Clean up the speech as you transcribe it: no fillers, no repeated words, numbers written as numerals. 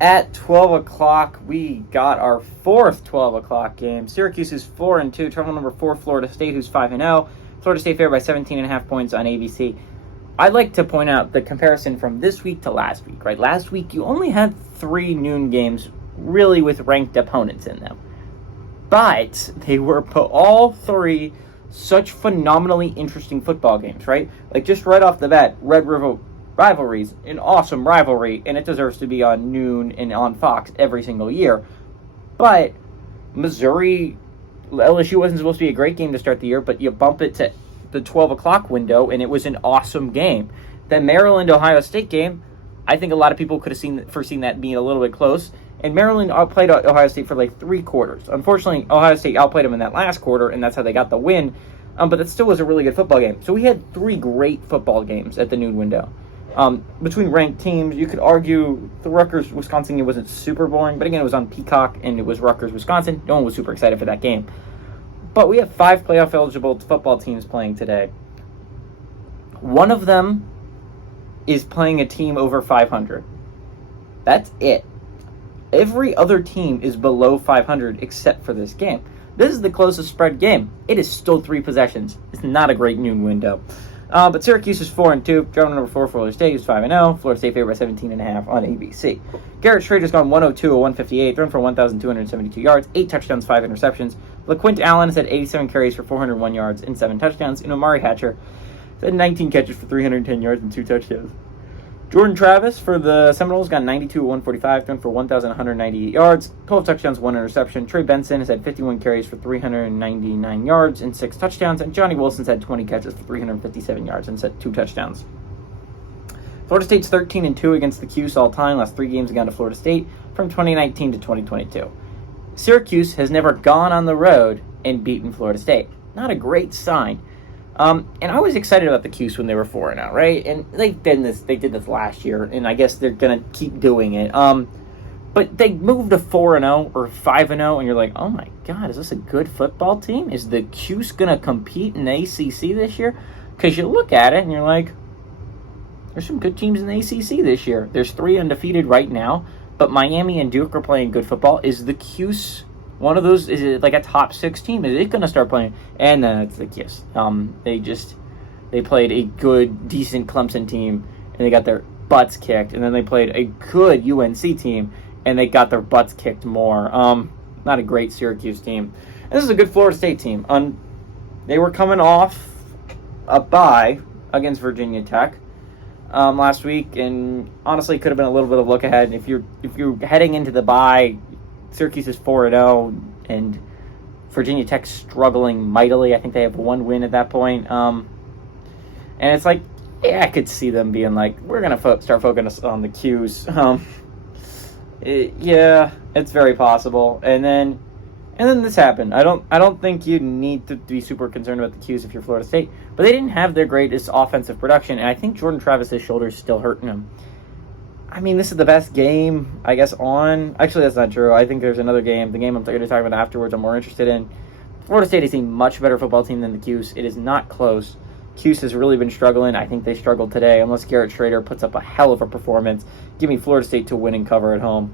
At 12 o'clock, we got our fourth 12 o'clock game. Syracuse is 4-2. Travel number 4, Florida State, who's 5-0. Florida State favored by 17.5 points on ABC. I'd like to point out the comparison from this week to last week, right? Last week, you only had 3 noon games really with ranked opponents in them. But they were all 3 such phenomenally interesting football games, right? Like, just right off the bat, Red River Rivalry's an awesome rivalry, and it deserves to be on noon and on Fox every single year. But Missouri, LSU wasn't supposed to be a great game to start the year, but you bump it to the 12 o'clock window, and it was an awesome game. The Maryland-Ohio State game, I think a lot of people could have foreseen that being a little bit close, and Maryland outplayed Ohio State for like 3 quarters. Unfortunately, Ohio State outplayed them in that last quarter, and that's how they got the win, but that still was a really good football game. So we had 3 great football games at the noon window. Between ranked teams, you could argue the Rutgers-Wisconsin game wasn't super boring, but again, it was on Peacock, and it was Rutgers-Wisconsin. No one was super excited for that game. But we have 5 playoff-eligible football teams playing today. One of them is playing a team over 500. That's it. Every other team is below 500 except for this game. This is the closest spread game. It is still 3 possessions. It's not a great noon window. But Syracuse is 4-2. Travel number 4, Florida State is 5-0. Florida State favored by 17.5 on ABC. Garrett Schrader's gone 102 of 158, thrown for 1,272 yards, 8 touchdowns, 5 interceptions. LaQuint Allen has had 87 carries for 401 yards and 7 touchdowns. And Omari Hatcher has had 19 catches for 310 yards and 2 touchdowns. Jordan Travis for the Seminoles got 92 of 145, thrown for 1,198 yards, 12 touchdowns, 1 interception. Trey Benson has had 51 carries for 399 yards and 6 touchdowns. And Johnny Wilson's had 20 catches for 357 yards and set 2 touchdowns. Florida State's 13-2 against the 'Cuse all time. Last 3 games against Florida State from 2019 to 2022. Syracuse has never gone on the road and beaten Florida State. Not a great sign. And I was excited about the 'Cuse when they were 4-0, right? And they did this last year, and I guess they're going to keep doing it. But they moved to 4-0 or 5-0, and you're like, oh my God, is this a good football team? Is the 'Cuse going to compete in the ACC this year? Because you look at it, and you're like, there's some good teams in the ACC this year. There's 3 undefeated right now, but Miami and Duke are playing good football. Is the 'Cuse one of those? Is it like a top 6 team? Is it going to start playing? And then it's the 'Cuse. They played a good, decent Clemson team, and they got their butts kicked. And then they played a good UNC team, and they got their butts kicked more. Not a great Syracuse team. And this is a good Florida State team. They were coming off a bye against Virginia Tech last week, and honestly, could have been a little bit of look ahead. If you're heading into the bye, Syracuse is 4-0, and Virginia Tech's struggling mightily. I think they have 1 win at that point. And it's like, yeah, I could see them being like, we're going to start focusing on the 'Cuse. Yeah, it's very possible. And then this happened. I don't think you need to be super concerned about the 'Cuse if you're Florida State, but they didn't have their greatest offensive production, and I think Jordan Travis's shoulder's still hurting him. I mean, this is the best game, I guess, on... Actually, that's not true. I think there's another game. The game I'm going to talk about afterwards I'm more interested in. Florida State is a much better football team than the 'Cuse. It is not close. 'Cuse has really been struggling. I think they struggled today, unless Garrett Schrader puts up a hell of a performance. Give me Florida State to win and cover at home.